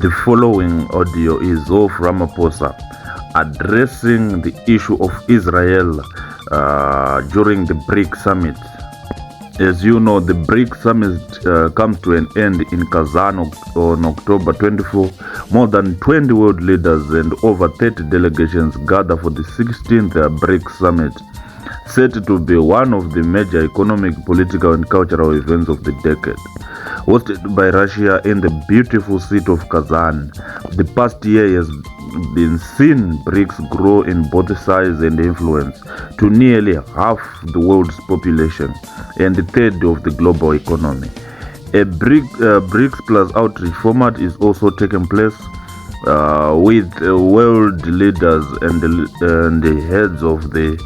The following audio is of Ramaphosa addressing the issue of Israel during the Brics summit. As you know, the Brics summit comes to an end in Gaza on October 24. More than 20 world leaders and over 30 delegations gather for the 16th Brics summit, set to be one of the major economic, political and cultural events of the decade. Hosted by Russia in the beautiful city of Kazan, the past year has been seen Brics grow in both size and influence to nearly half the world's population and a third of the global economy. A Brics plus outreach format is also taking place with world leaders and the heads of the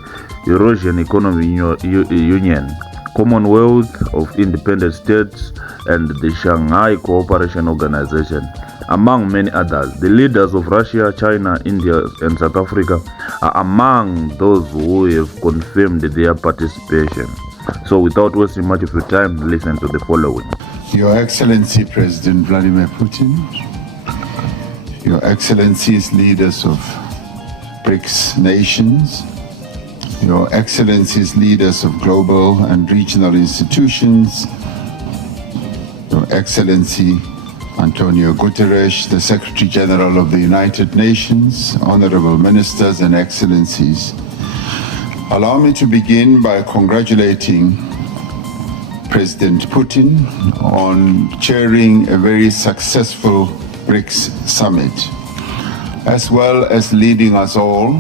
Eurasian Economic Union, Commonwealth of Independent States, and the Shanghai Cooperation Organization, among many others. The leaders of Russia, China, India, and South Africa are among those who have confirmed their participation. So without wasting much of your time, listen to the following. Your Excellency President Vladimir Putin, Your Excellencies leaders of Brics nations, Your Excellencies leaders of global and regional institutions, Your Excellency Antonio Guterres, the Secretary General of the United Nations, honorable ministers and excellencies. Allow me to begin by congratulating President Putin on chairing a very successful Brics summit, as well as leading us all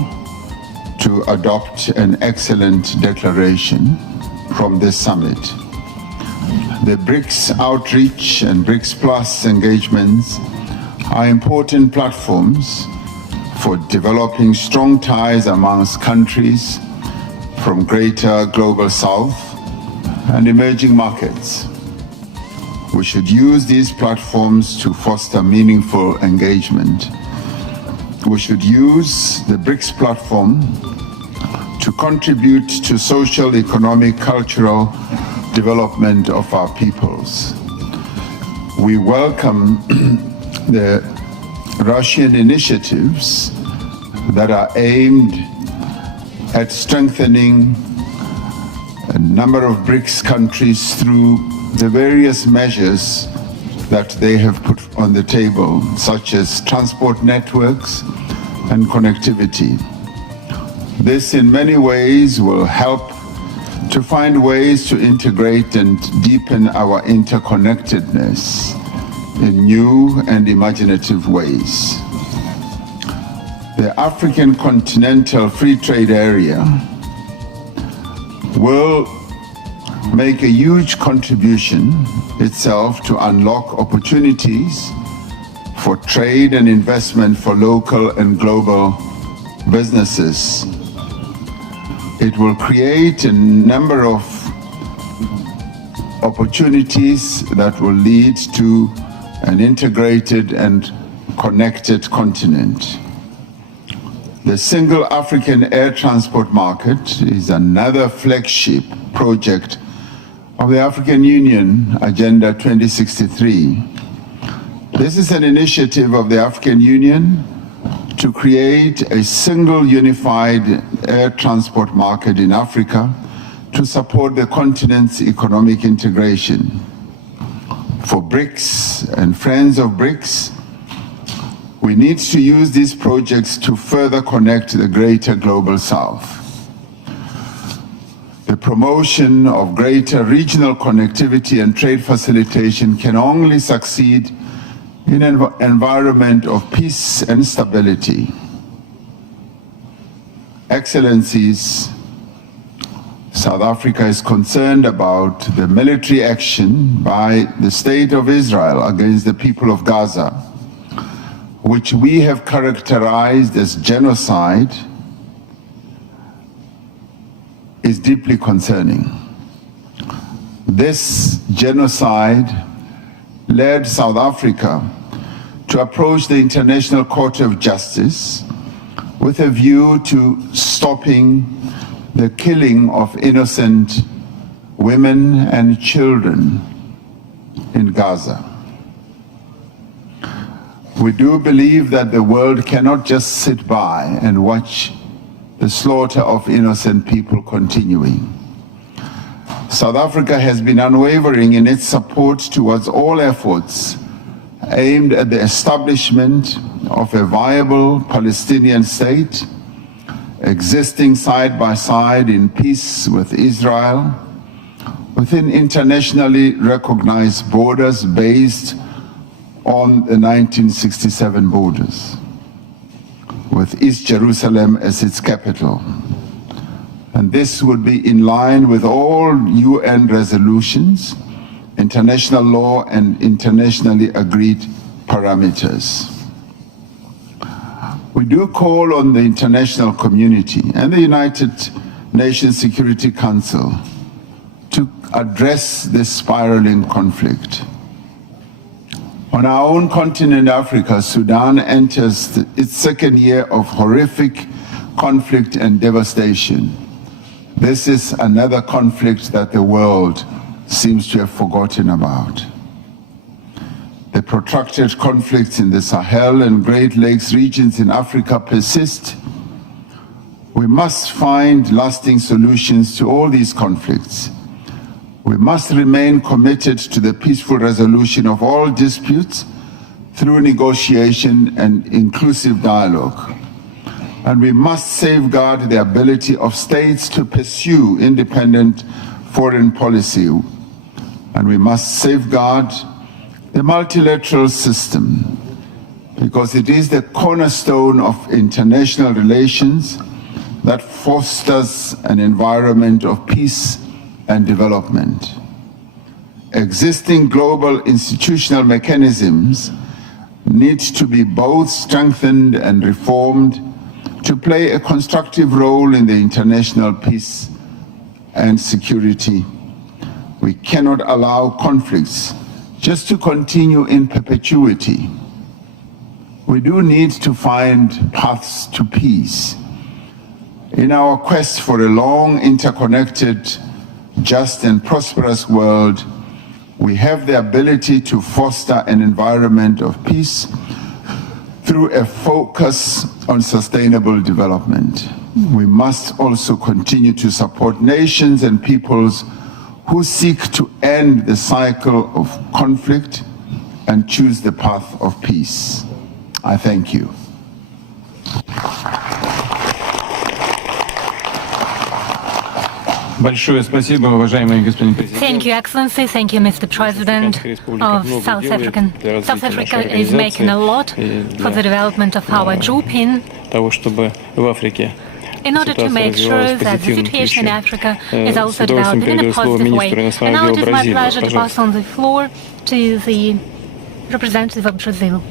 to adopt an excellent declaration from this summit. The Brics outreach and Brics Plus engagements are important platforms for developing strong ties amongst countries from greater global south and emerging markets. We should use these platforms to foster meaningful engagement. We should use the Brics platform to contribute to social, economic, cultural development of our peoples. We welcome the Russian initiatives that are aimed at strengthening a number of Brics countries through the various measures that they have put on the table, such as transport networks and connectivity. This in many ways will help to find ways to integrate and deepen our interconnectedness in new and imaginative ways. The African Continental Free Trade Area will make a huge contribution itself to unlock opportunities for trade and investment for local and global businesses. It will create a number of opportunities that will lead to an integrated and connected continent. The Single African Air Transport Market is another flagship project of the African Union Agenda 2063. This is an initiative of the African Union to create a single unified air transport market in Africa to support the continent's economic integration. For Brics and friends of Brics, we need to use these projects to further connect the greater global south. The promotion of greater regional connectivity and trade facilitation can only succeed in an environment of peace and stability. Excellencies, South Africa is concerned about the military action by the State of Israel against the people of Gaza, which we have characterized as genocide, is deeply concerning. This genocide led South Africa to approach the International Court of Justice with a view to stopping the killing of innocent women and children in Gaza. We do believe that the world cannot just sit by and watch the slaughter of innocent people continuing. South Africa has been unwavering in its support towards all efforts aimed at the establishment of a viable Palestinian state, existing side by side in peace with Israel, within internationally recognized borders based on the 1967 borders, with East Jerusalem as its capital. And this would be in line with all UN resolutions, international law, and internationally agreed parameters. We do call on the international community and the United Nations Security Council to address this spiraling conflict. On our own continent, Africa, Sudan enters its second year of horrific conflict and devastation. This is another conflict that the world seems to have forgotten about. The protracted conflicts in the Sahel and Great Lakes regions in Africa persist. We must find lasting solutions to all these conflicts. We must remain committed to the peaceful resolution of all disputes through negotiation and inclusive dialogue. And we must safeguard the ability of states to pursue independent foreign policy. And we must safeguard the multilateral system, because it is the cornerstone of international relations that fosters an environment of peace and development. Existing global institutional mechanisms need to be both strengthened and reformed to play a constructive role in the international peace and security. We cannot allow conflicts just to continue in perpetuity. We do need to find paths to peace. In our quest for a long, interconnected, just and prosperous world, we have the ability to foster an environment of peace through a focus on sustainable development. We must also continue to support nations and peoples who seek to end the cycle of conflict and choose the path of peace. I thank you. Thank you, Excellency. Thank you, Mr. President of South Africa. South Africa is making a lot for the development of our European in order to make sure that the situation in Africa is also developing in a positive way. And now it is my pleasure to pass on the floor to the representative of Brazil.